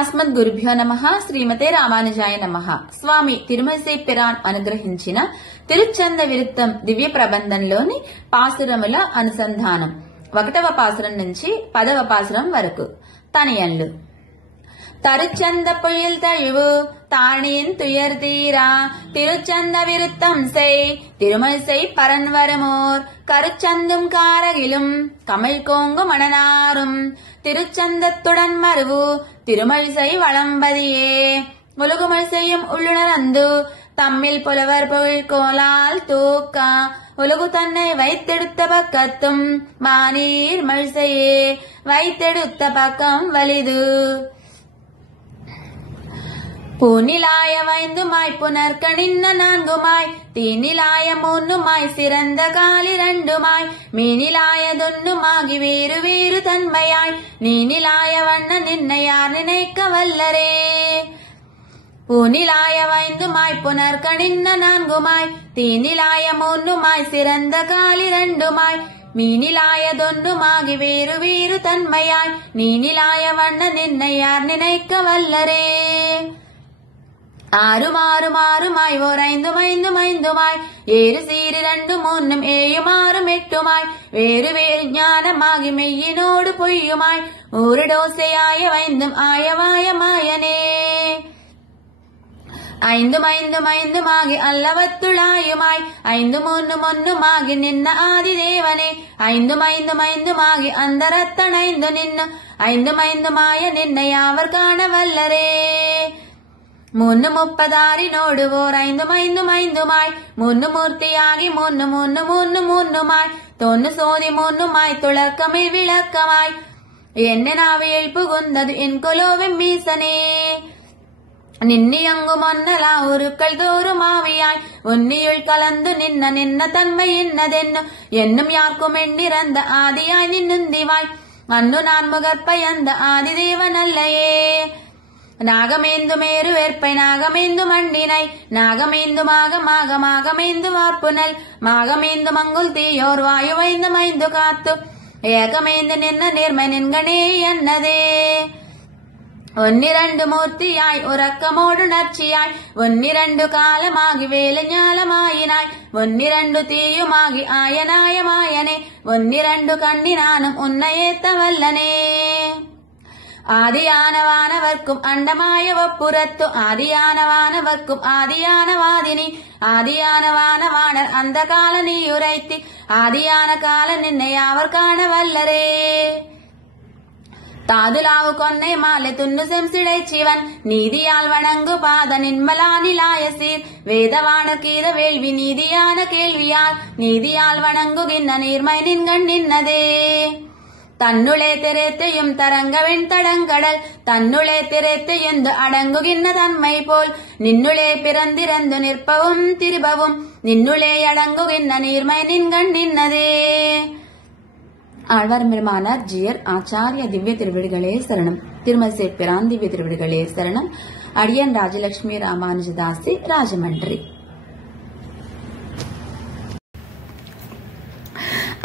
అస్మద్గురుభ్యో నమః. శ్రీమతే రామానుజాయ నమః. స్వామి తిరుమలై పిరాన్ అనుగ్రహించిన తిరుచంద విరుత్తం దివ్య ప్రబంధంలోని పాసురముల అనుసంధానం 1వ పాసురం నుంచి 10వ పాసురం వరకు. తనియన్లు. தருச்சந்த புயல் தழுவு தாணியின் துயர் தீரா திருச்சந்த விருத்தம் செய் திருமல்சை பரன்வரமோர் கருச்சந்தும் காரகிலும் கமிழ் கோங்கு மணனாரும் திருச்சந்தத்துடன் மருவு திருமல்சை வளம்பதியே உலகுமல் செய்யும் உள்ளுணர்ந்து தம்மில் புலவர் பொழில் கோலால் தூக்கா உலகு தன்னை வைத்தெடுத்த பக்கத்தும் மானீர் மல்சையே வைத்தெடுத்த பக்கம் வலிது பூநிலாய வைந்துமாய் புனர்கணின்ன 4மாய் தீநிலாய 3மாய் சிறந்த காலி 2மாய் மீனிலாயதொன்னுமாகி வேறு வேறு தன்மையாய் நீநிலாய வண்ண நின்னையார் நினைக்க வல்லரே. பூநிலாய வைந்துமாய் புனர்கணின்ன 4மாய் தீநிலாய 3மாய் சிறந்த காலி 2மாய் மீனிலாயதொன்னுமாகி வேறு வேறு தன்மையாய் நீநிலாய வண்ண நின்னையார் நினைக்க வல்லரே. ஆறுமாறுமாறுமாய் ஓர் 5 ஏறு சீறு 2 3 7 8 வேறு வேறு ஞானமாகி மெய்யினோடு பொய்யுமாய் ஒரு டோசையாய வைந்தும் ஆயவாய மாயனே. 5 அல்லவத்துளாயுமாய் 5 3 நின்ன ஆதிதேவனே 5 அந்தரத்தனைந்து நின்னு 5 மாய நின்னை அவர் காண வல்லரே. 3 30 ஓர் 5 3 மூர்த்தியாகி 3 தொன்னு சோதி 3 துளக்கமிழ் விளக்கமாய் என்ன நாவியல் புகுந்தது என் கொலோவெம் மீசனே. நின்னியங்கு மொன்னலா உருக்கள் தோறும் ஆவியாய் உன்னியுள் கலந்து நின்ன தன்மை என்னதென்னு என்னும் யார்க்கும் எண்ணிறந்த ஆதியாய் நின்னுந்திவாய் அன்னு நான் முகற்பயந்த ஆதிதேவன் அல்லையே. நாகமேந்து மேரு வேற்பை நாகமேந்து மண்டினை நாகமேந்து மாகமேந்து வார்ப்புனல் மாகமேந்து மங்குல் தீயோர் வாயுவைந்து மைந்து காத்து ஏகமேந்து நின்ன நேர்மை நின்கணே என்னதே. 1 மூர்த்தியாய் உறக்கமோடு நர்ச்சியாய் 1 காலமாகி வேலு ஞாலமாயினாய் 1 தீயுமாகி ஆயனாய மாயனே 1 கண்ணினானும் உன்னையேத்த வல்லனே. ஆதியானவானவர்க்கும் அண்டமாய வப்புறத்து ஆதியானவானவர்க்கும் ஆதியானவாதினி ஆதியானவானவானர் அந்த கால நீ உரைத்தி ஆதியான கால நின்னை அவர் காண வல்லரே. தாதுலாவு கொன்னை மாலை துண்ணு செம்சிடை சிவன் நீதியால் வணங்கு பாத நின்மலா நிலாய சீர் வேதவான கீத வேள்வி நீதியான கேள்வியால் நீதியால் வணங்குகின்ற நீர்மை நின்கண் நின்னதே. தன்னுளே திரைத்தையும் தரங்கவின் தடங்கடல் தன்னுளே திரைத்து எந்து அடங்குகின்ற தன்மை போல் நின்னுளே பிறந்திறந்து நிற்பவும் திருபவும் நின்னுளே அடங்குகின்ற நீர்மை நின்கண் நின்னதே. ஆழ்வார் பெருமானார் ஜியர் ஆச்சாரிய திவ்ய திருவிடிகளே சரணம். திருமலை பிரான் திவ்ய திருவிடிகளே சரணம். அடியன் ராஜலட்சுமி ராமானுஜதாசி ராஜமன்றி.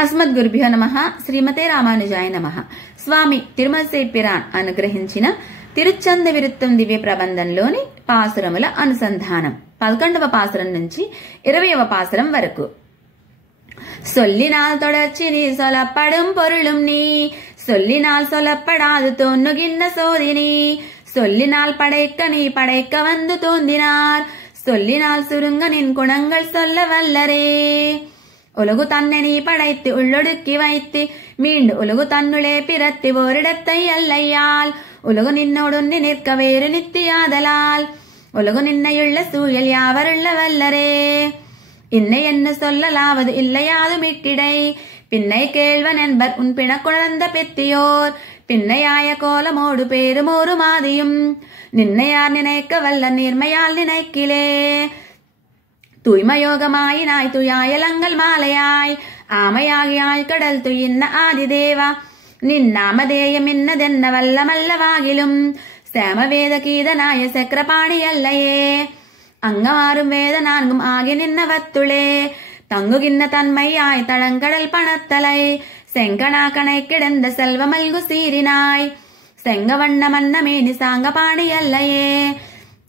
అస్మద్గురుభ్యో నమః. శ్రీమతే రామానుజాయ నమః. స్వామి తిరుమలై పిరాన్ అనుగ్రహించిన తిరుచంద విరుత్తం దివ్య ప్రబంధంలోని పాసురముల అనుసంధానం 11వ పాసురం నుంచి 20వ పాసురం వరకు. சொல்லினால் தொடர்ச்சி நீ சொல்லப்படும் பொருளும் நீ சொல்லினால் சொல்லப்படாது தோன்னுகின்ற சோதினி சொல்லினால் படைக்க நீ படைக்க வந்து தோன்றினார் சொல்லினால் சுருங்க நின் குணங்கள் சொல்ல வல்லரே. உலகு தன்னை நீ படைத்து உள்ளொடுக்கி வைத்து மீண்டு உலகு தன்னுளே பிறத்தி ஓரிடத்தை அல்லையால் உலகு நின்னோடொன்னி நிற்க வேறு நித்தியாதலால் உலகு நின்னையுள்ள சூழல் யாவருள்ள வல்லரே. இன்னை என்ன சொல்லலாவது இல்லையாது மிட்டிடை பின்னை கேள்வன் என்பர் உன் பிணக்குணர்ந்த பெத்தியோர் பின்னையாய கோலமோடு பேருமோரு மாதியும் நின்னையார் நினைக்க வல்ல நீர்மையால் நினைக்கிலே. தூய்மயோகமாயினாய் துயாயலங்கள் மாலையாய் ஆமையாகி ஆழ்கடல் துயின்ன ஆதிதேவா நின்னாமதேயம் இன்னதென்ன வல்லமல்லவாகிலும் சேமவேத கீதனாய சக்கரபாணி அல்லையே. அங்கமாறும் வேத 4 ஆகி நின்னவத்துளே தங்குகின்ற தன்மையாய் தளங்கடல் பணத்தலை செங்கனா கணை கிடந்த செல்வமல்கு சீரினாய் செங்கவண்ண மன்னமேனி சாங்க பாடியல்லையே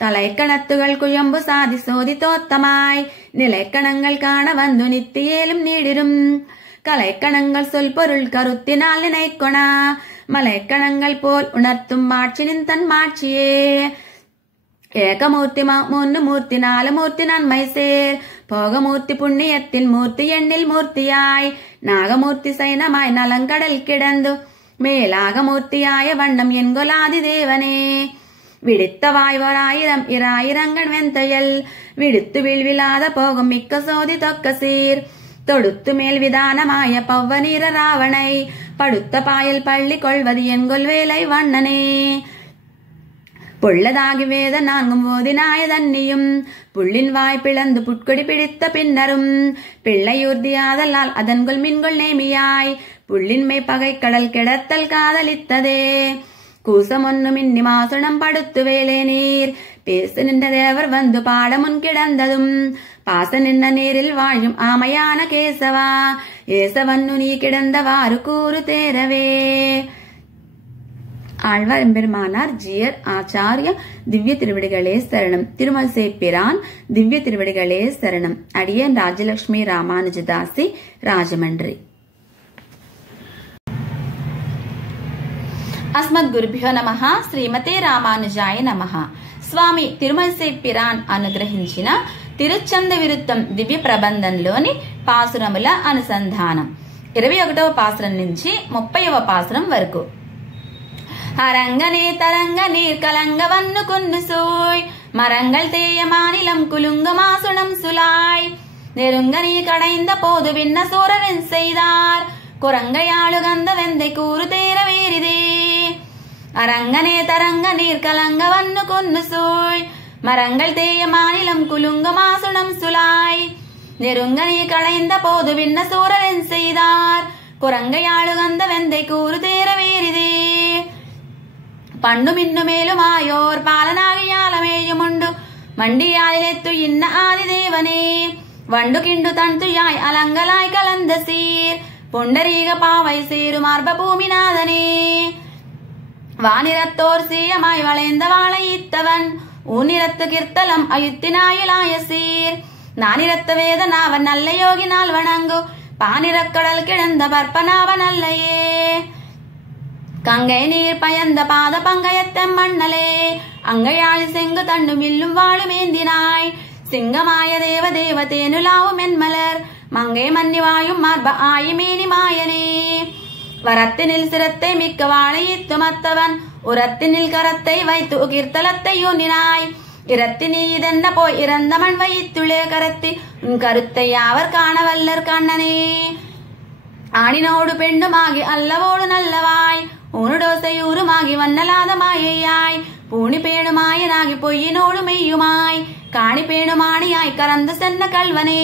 தலைக்கணத்துகள் குயம்பு சாதி சோதி தோத்தமாய் நிலைக்கணங்கள் காண வந்து நித்தியேலும் நீடிரும் கலைக்கணங்கள் சொல் பொருள் கருத்தினால் நினைக்கொணா மலைக்கணங்கள் போல் உணர்த்தும் மாட்சினின் தன் மாட்சியே ஏகமூர்த்தி மூன்று மூர்த்தி நாலு மூர்த்தி நன்மை சேர் போகமூர்த்தி புண்ணியத்தில் மூர்த்தி எண்ணில் மூர்த்தியாய் நாகமூர்த்தி சைனமாய் நலங்கடல் கிடந்து மேலாகமூர்த்தியாய வண்ணம் என்கொலாதி தேவனே விடுத்த வாய்வராயிரம் இராயிரங்கள் வெந்தையல் விடுத்து வீழ்விலாத போகும் மிக்க சோதி தொக்க சீர் தொடுத்து மேல் விதானமாய பவ்வநீர ராவணை படுத்த பாயல் பள்ளி கொள்வது என்கொல் வேலை வண்ணனே பொள்ளதாகி வேத நான்கும் ஓதினாய தன்னியும் புள்ளின் வாய் பிளந்து புட்கொடி பிடித்த பின்னரும் பிள்ளையூர்தியாதலால் அதன்கொள் மின்கொள் நேமியாய் புள்ளின் மெய் பகை கடல் கிடத்தல் காதலித்ததே கூசமொன்னு மின்னி மாசுணம் படுத்து வேலே நீர் பேசு நின்ற தேவர் வந்து பாடமுன் கிடந்ததும் பாச நின்ன நீரில் வாழும் ஆமையான கேசவா ஏசவன்னு நீ கிடந்தவாறு கூறு தேரவே. ஆழ்வார் எம்பெருமானார் ஜியர் ஆச்சாரிய திவ்ய திருவடிகளே சரணம். திருமல் சேப்பிரான் திவ்ய திருவடிகளே சரணம். அடியன் ராஜலட்சுமி ராமானுஜதாசி, ராஜமன்றி. அஸ்மத் குருபியோ நமஹ. శ్రీమతే రామానుజాయ నమః. స్వామి తిరుమల సేప్పిరాన్ అనుగ్రహించిన తిరుచంద విరుత్తం దివ్య ప్రబంధంలోని పాసురముల అనుసంధానం 21వ పాసురం నుంచి 30వ పాసురం వరకు. அரங்கனே தரங்க நீர் கலங்க வன்னு குன்னு சூய் மரங்கள் தேய மாநிலம் குலுங்க மாசுணம் சுலாய் நெருங்கனி கடைந்த போது விண்ண சூரன் செய்தார் குரங்கையாளுகந்த வெந்தை கூறு தேர வேறிதே. அரங்கனே தரங்க நீர் கலங்க வன்னு குன்னு சூய் மரங்கள் தேய மாநிலம் குலுங்க மாசுணம் சுலாய் நெருங்கனி கடைந்த போது விண்ண சூரன் செய்தார் குரங்கையாளுகந்த வெந்தை கூறு தேர வேறிதே. പണ്ടുമിന്നുമേലുമായോർ പാലനാകിയാലമേയുമുണ്ടു മണ്ടിയാലിലെത്തു ഇന്ന ആദിദേവനെ വണ്ടു കിണ്ടു തൺതുയായി അലങ്കലായി കലന്ത സീർ പുണ്ടരീക പാവൈ സേരുമാർഭഭൂമിനാഥനെ വാനിരത്തോർ സീയമായി വളേന്ത വാളയിത്തവൻ ഊനിരത്ത് കിർത്തലം അയുത്തിനായുലായ സീർ നാനിരത്ത വേദനാവൻ നല്ല യോഗിനാൽ വണങ്കു പാനിരക്കടൽ കിടந்த பற்பனாவனல்லையே. கங்கை நீர் பயந்த பாத பங்கயத்தம் மண்ணலே அங்கையாழி செங்கு தண்டு மில்லும் வாழுமேந்தினாய் சிங்கமாய தேவ தேவ தேனுலாவும் மென்மலர் மங்கை மன்னிவாயும் மார்ப ஆயிமேனி மாயனே. வரத்தினில் சிரத்தை மிக்க வாழையித்து மத்தவன் உரத்தினில் கரத்தை வைத்து உகிர்த்தலத்தை யூனினாய் இரத்தினி இதென்ன போய் இறந்தமன் வைத்துளே கரத்தி உன் கருத்தை யாவர் காணவல்லர் கண்ணனே. ஆணினோடு பெண்ணுமாகி அல்லவோடு நல்லவாய் ഊനുടോസയൂരുമാകി വന്നലാത മായയായി പൂണിപ്പേണുമായനാകി പൊയ്യിനോടു മെയ്യുമായി കാണിപ്പേണുമാണിയായി കറന്ത സെന്ന കൽവനേ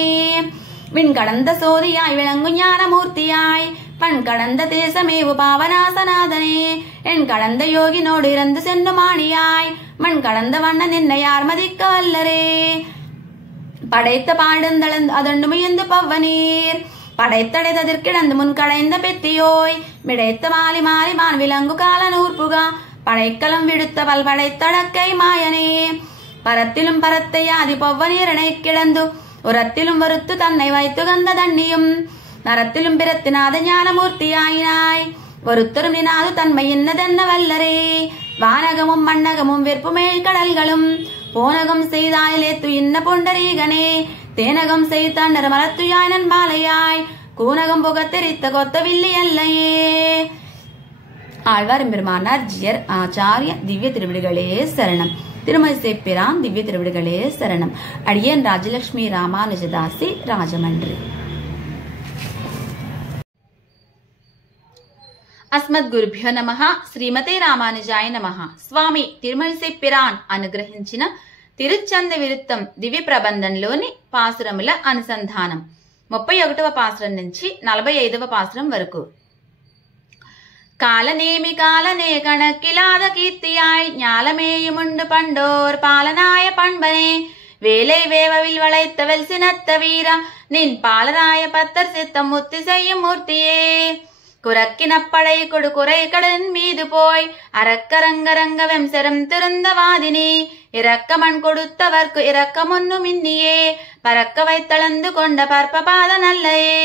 വിൺകടந்த സോതിയായി വിളങ്ങു ஞானமூர்த்தியாய் பண் கடந்த தேசமேவு பாவனாசநாதனே என் கடந்த யோகினோடு இறந்து சென்று மாணியாய் மண் கடந்த வண்ணன் என்னை யார் மதிக்க வல்லரே. படைத்த பாடுந்தளந்து அதொண்டு முயந்து பவ்வனீர் படைத்தடைதற்கிடந்து முன் கடைந்த பெத்தியோய் மிடைத்த மாலி மாலி மான் விலங்கு கால நூற்புகா படைக்கலம் விடுத்த பல் படைத்தடக்கை மாயனே. பரத்திலும் பரத்தை ஆதி பொவ்வனீரனை கிடந்து உரத்திலும் வருத்து தன்னை வைத்து கந்த தண்ணியும் நரத்திலும் பிறத்தினாத ஞானமூர்த்தியாயினாய் ஒருத்தரும் நினாது தன்மை என்னதென்ன வல்லரே. வானகமும் மண்ணகமும் வெற்புமேல் கடல்களும் போனகம் செய்தாயிலேத்து இன்ன புண்டரீகனே தேனகம் செய்தான் மலத்துயாய் நன் மாலையாய் கூனகம் புகத்தெரித்த கொத்தவில்லி அல்லையே. ஆழ்வார் எம்பெருமானார் ஜியர் ஆச்சாரிய திவ்ய திருவிடிகளே சரணம். திருமலை சேப்பிரான் திவ்ய திருவிடிகளே சரணம். அடியன் ராஜலட்சுமி ராமானுஜதாசி, ராஜமன்றி. అస్మద్ గురుభ్యో నమః. శ్రీమతే రామానుజాయ నమః. స్వామి తిరుమల సేప్పిరాన్ అనుగ్రహించిన తిరుచంద విరుత్తం దివ్య ప్రబంధంలోని పాసురముల అనుసంధానం 31వ పాసురం నుంచి 45వ పాసురం వరకు. காலநேமி காலனே கணக்கிலாத கீர்த்தியாய் ஞாலமேயுமுண்டு பண்டோர் பாலனாய பண்பனே வேலை வேவவில் வளைத்தவல் சினத்த வீரா நின் பாலராய பத்தர் சித்தம் முத்தி செய்யும் மூர்த்தியே. குரக்கினப்படை கொடு குறை கடலின் மீது போய் அரக்கரங்கரங்க வெம்சரம் திருந்தவாதினி இரக்கமண் கொடுத்தவர்க்கு இரக்கம் ஒன்னும் இன்னியே பறக்க வைத்தளந்து கொண்ட பற்பபாத நல்லையே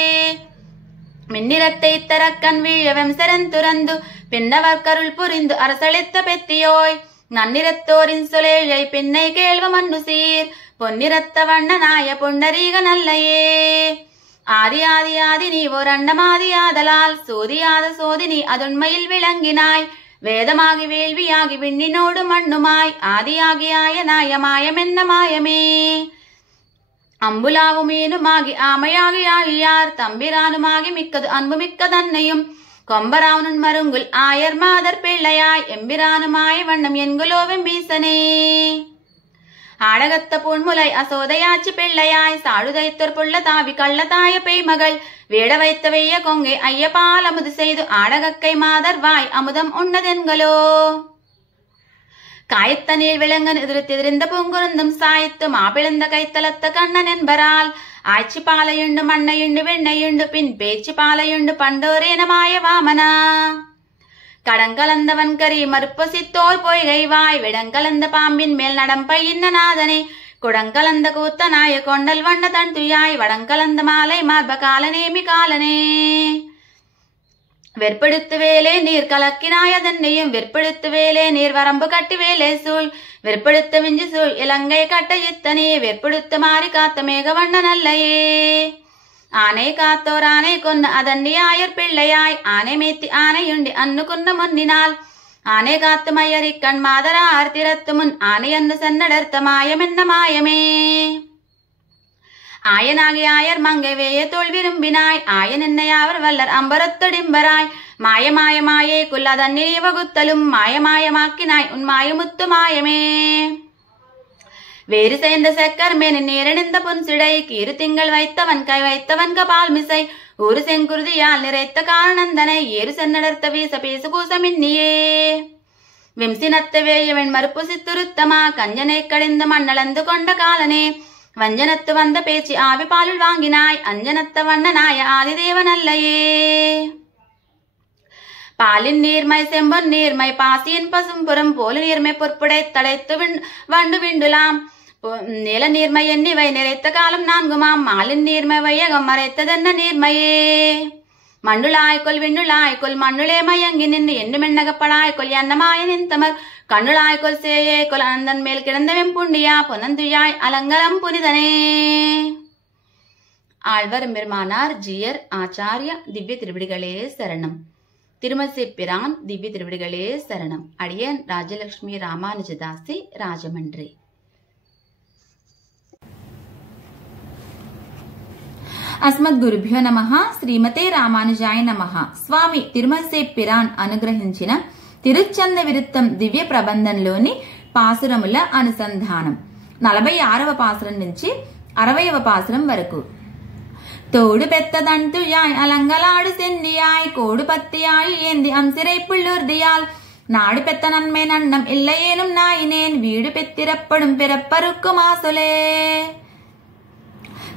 மின்னிறத்தை தரக்கண் வீழ வெம்சரன் துறந்து பின்னவர் கருள் புரிந்து அரசளித்த பெத்தியோய் நன்னிறத்தோரின் சுலேழை பின்னை கேள்வ மண்ணு சீர் பொன்னிறத்த வண்ணனாய புண்டரீக நல்லையே ஆதி ஆதி ஆதி நீ ஓர் அண்டமாதியாதலால் சோதியாத சோதினி அதுண்மையில் விளங்கினாய் வேதமாகி வேள்வியாகி விண்ணினோடு மண்ணுமாய் ஆதியாகியாய நாய மாயமென்ன மாயமே அம்புலாவுமீனுமாகி ஆமையாகி ஆகியார் தம்பிரானுமாகி மிக்கது அன்பு மிக்கதன்னையும் கொம்பராவனுன் மருங்குல் ஆயர் மாதர் பிள்ளையாய் எம்பிரானுமாய வண்ணம் என்குலோவெம் வீசனே ஆடகத்த பூண்முலை அசோதையாச்சி பிள்ளையாய் சாடுதைத்தொர் புள்ள தாவி கள்ளதாய பெய்மகள் வீட வைத்த வெய்ய கொங்கை ஐயப்பால் அமுது செய்து ஆடகக்கை மாதர் வாய் அமுதம் உண்ணதென்களோ காய்த்த நீர் விலங்கன் எதிர்த்திருந்த பூங்குருந்தும் சாய்த்து மாப்பிழந்த கைத்தலத்த கண்ணன் என்பரால் ஆட்சி பாலையுண்டு மண்ணையுண்டு வெண்ணையுண்டு பின் பேச்சு பாலையுண்டு பண்டோரேனமாய வாமனா கடங்கலந்தவன் கரி மறுப்பசித்தோர் பொய்கை வாய் விடங்கலந்த பாம்பின் மேல் நடம்பையின்ன நாதனை குடங்கலந்த கூத்தனாய கொண்டல் வண்ண தன் துயாய் வடங்கலந்த மாலை மார்ப காலனேமி காலனே வெற்பெடுத்து வேலே நீர் கலக்கினாய தன்னையும் வெற்பெடுத்து வேலே நீர் வரம்பு கட்டி வேலே சூழ் வெற்பெடுத்த விஞ்சி சூழ் இலங்கை கட்ட இத்தனே வெற்பெடுத்து மாறி காத்த மேகவண்ண நல்லையே ஆனை காத்தோர் ஆனை கொன்ன அதன்னி ஆயர் பிள்ளையாய் ஆனை மேத்தி ஆனையுண்டி அன்னு கொன்ன முன்னினால் ஆனை காத்து மையரி கண் மாதரா ஆர்த்திரத்து முன் ஆனை அன்னு சென்னடர்த்த மாயமென்ன மாயமே ஆயனாகி ஆயர் மங்கை வேய தோல் விரும்பினாய் ஆயன் என்னையாவர் வல்லர் அம்பரத்தொடிம்பராய் மாயமாய மாயே குல்லதன்னி வகுத்தலும் மாயமாயமாக்கினாய் உன் மாயமுத்து மாயமே வேறு சேர்ந்த செக்கர் மேனு நேரணிந்த புன்சிடை கீறு திங்கள் வைத்தவன் கை வைத்தவன் கபால் மிசை ஒரு செங்குருதியால் நிறைத்த காரணந்தனை ஏறு சென்னடர்த்த வீச பேசு கூசமின்னியே விம்சினத்த வேயவன் மறுப்பு சித்துருத்தமா கஞ்சனை கடிந்து மண்ணளந்து கொண்ட காலனே வஞ்சனத்து வந்த பேச்சு ஆவி பாலுள் வாங்கினாய் அஞ்சனத்த வண்ணனாய ஆதிதேவன் அல்லையே பாலின் நீர்மை செம்பொன் நீர்மை பாசியின் பசும் புறம் போல நீர்மை பொற்புடை தடைத்து வண்டு விண்டுலாம் நில நீர்மை எண்ணிவை நிறைத்த காலம் நான்குமாம் மாலின் நீர்மை வையகம் மறைத்ததென்ன நீர்மையே மண்டுளாய்கொல் விண்டுளாய்கொல் மண்ணுளே மயங்கி நின்று எண்ணு மென்னகப்படாய்கொல் எண்ணமாய நின்றமர் கண்ணுளாய்கொல் சேயே கொல் அனந்தன் மேல் கிடந்தவெம் புண்ணியா பொனந்துயாய் அலங்கலம் புனிதனே ஆழ்வர் பெருமானார் ஜியர் ஆச்சாரிய திவ்ய திருவிடிகளே சரணம். திருமசேப்பிரான் திவ்ய திருவிடிகளே சரணம். அடியன் ராஜலட்சுமி ராமானுஜதாசி, ராஜமன்றி. అస్మద్ గురుభ్యో నమః. శ్రీమతే రామానుజాయ నమః. స్వామి తిరుమలసేప్పిరాన్ అనుగ్రహించిన తిరుచ్చంద విరుత్తం దివ్య ప్రబంధంలోని పాసురముల అనుసంధానం 46వ పాసురం నుంచి 60వ పాసురం వరకు. தோடு பெத்ததன் துயாய் அலங்கலாடு சென்னியாய் கோடு பத்தியாய் ஏந்தி அம்சிரை புள்ளுர்தியால் நாடு பெத்த நன்மை நன்னம் இல்லையேனும் நாயினேன் வீடு பெத்திரப்படும் பிறப்பருக்கும் ஆசொலே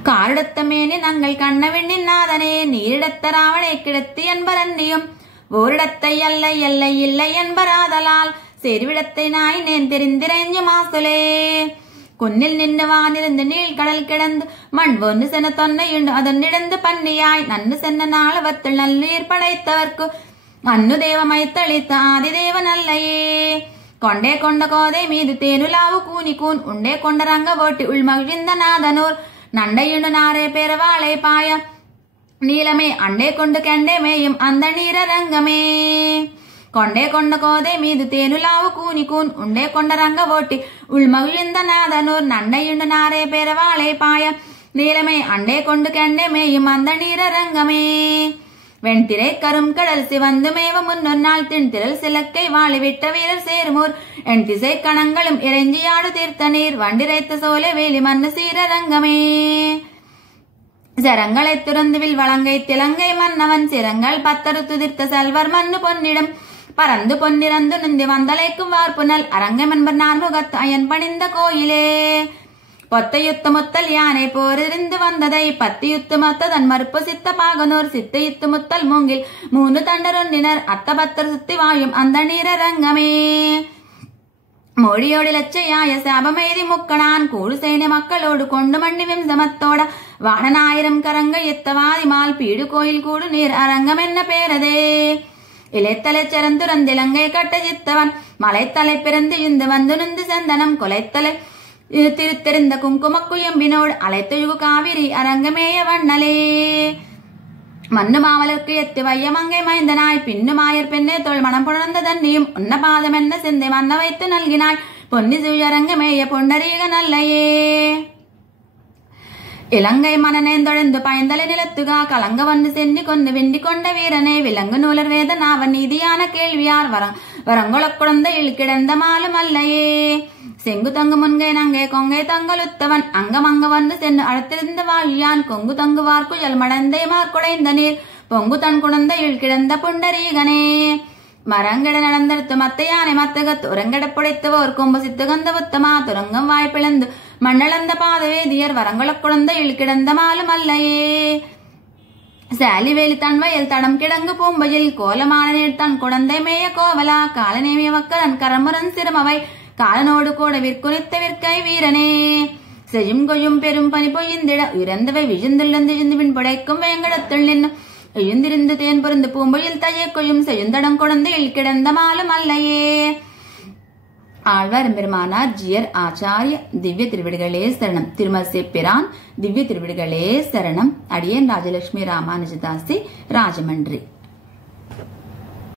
காரிடத்த மேனி நங்கள் கண்ணவிண்ணின் நாதனே நீரிடத்த ராவணை கிடத்தி என்பரன்னியும் ஓரிடத்தை அல்லை எல்லை இல்லை என்பராதலால் செருவிடத்தை நாயினேன் தெரிந்திரைஞ்சு மாசொலே குன்னில் நின்று வானிருந்து நீள் கடல் கிடந்து மண் ஒன்று சென்ன தொன்னையுண்டு அதனிடந்து பன்னியாய் நன்னு சென்ன நாளவத்தில் நல்லீர் படைத்தவர்க்கு அன்னு தேவமைத்தளித்த ஆதிதேவன் அல்லையே கொண்டே கொண்ட கோதை மீது தேனுலாவு கூனி கூன் உண்டே கொண்ட ரங்க ஓட்டி உள்மகிழ்ந்த நாதனூர் நண்டையுண்டு நாரே பெறவாளை பாய நீலமே அண்டே கொண்டு கெண்டே மேயும் அந்த நீர ரங்கமே கொண்டே கொண்ட கோதை மீது தேனுலாவு கூனி கூன் உண்டே கொண்ட ரங்க ஓட்டி உள்மகிழ்ந்த நாதனூர் நண்டையுண்டு நாரே பெறவாளை பாய நீலமே அண்டே கொண்டு கெண்டே மேயும் அந்த நீர ரங்கமே வெண்திரை கரும் கடல் சிவந்து மேவ முன்னொரு நாள் திண்திரல் சிலக்கை வாழி விட்ட வீரர் சேருமோர் என் திசை கணங்களும் இறைஞ்சியாடு தீர்த்த நீர் வண்டிரைத்த சோலை வேலி மண்ணு சீர ரங்கமே சரங்களை துறந்துவில் வளங்கை திலங்கை மன்னவன் சிரங்கள் பத்தரு துதிர்த்த செல்வர் மண்ணு பொன்னிடம் பறந்து பொன்னிறந்து நிந்தி வந்தலைக்கும் வார்ப்புனல் அரங்கம் என்பர் நான்முகத்து அயன் பணிந்த கோயிலே பொத்தையுத்து முத்தல் யானை போரிருந்து வந்ததை பத்தியுத்து மொத்த தன் மறுப்பு சித்த பாகனோர் சித்தையுத்து முத்தல் மூங்கில் 3 தண்டரொன்னினர் அத்தபத்தர் சுத்தி வாயும் அந்த நீரரங்கமே மொழியோடு லட்சையாய சாபமெய்தி முக்கணான் கூடு சேனை மக்களோடு கொண்டு மண்ணி விம்சமத்தோட வாணனாயிரம் கரங்க எத்தவாதிமால் பீடு கோயில் கூடு நீர் அரங்கம் என்ன பேரதே இலைத்தலை சிறந்துரந்திலங்கை கட்ட சித்தவன் மலைத்தலை பிறந்து இந்து வந்து நுந்து சந்தனம் கொலைத்தலை திருத்தெறிந்த குங்குமக்குயம்பினோடு அலைத்தொழுகு காவிரி அரங்கமேய வண்ணலே மண்ணு மாவலர்க்கு எத்து வையமங்கை மைந்தனாய் பின்னு மாயர் பெண்ணே தோல் மனம் புணர்ந்த தண்ணியும் உன்ன பாதம் என்ன சிந்தை மன்ன வைத்து நல்கினாய் பொன்னி சுயரங்கமேய பொண்டரீக நல்லையே இலங்கை மனநேந்தொழந்து பயந்தலை நிலத்துகா கலங்க வந்து சென்னி கொண்டு வெண்டி கொண்ட வீரனே விலங்கு நூலர் வேத நாவன் நீதியான கேள்வியார் வரங்குளக் குழந்தையில் கிடந்த மாலும் அல்லையே செங்கு தங்கு முன்கை நங்கை கொங்கை தங்கலுத்தவன் அங்கமங்க வந்து சென்று அழைத்திருந்த வாழியான் கொங்கு தங்குவார் குழல் மடந்தை மார்குடைந்த நீர் பொங்கு தன் குழந்தையில் கிடந்த புண்டரீகனே மரங்கட நடந்தெடுத்து மத்த யானை மத்தகத்து உரங்கட புடைத்தவோர் கொம்பு சித்துகந்த உத்தமா துரங்கம் வாய்ப்பிழந்து மண்ணளந்த பாதவேதியர் வரங்குளக் குழந்தையில் கிடந்த மாலும் அல்லையே சாலிவேலி தன் வயல் தடம் கிடங்கு பூம்பையில் கோலமான நீர் தன் குழந்தை மேய கோவலா காலநேமிய மக்களன் கரமுரன் சிறுமவை காலனோடு கூட விற்குனித்த விற்கை வீரனே செய்யும் கொய்யும் பெரும் பனி பொய்ந்திட உயர்ந்தவை விழுந்துள்ளந்து பின் படைக்கும் வேங்கடத்தில் நின்று எழுந்திருந்து தேன் பொருந்து பூம்பொயில் தைய கொய்யும் செய்யுந்தடம் குழந்தையில் கிடந்த மாலும் அல்லையே ஆழ்வார் பெருமானார் ஜியர் ஆச்சாரிய திவ்ய திருவிடுகளே சரணம். திருமல் சேப்பிரான் திவ்ய திருவிடுகளே சரணம். அடியேன் ராஜலட்சுமி ராமானுஜதாசி ராஜமன்றி.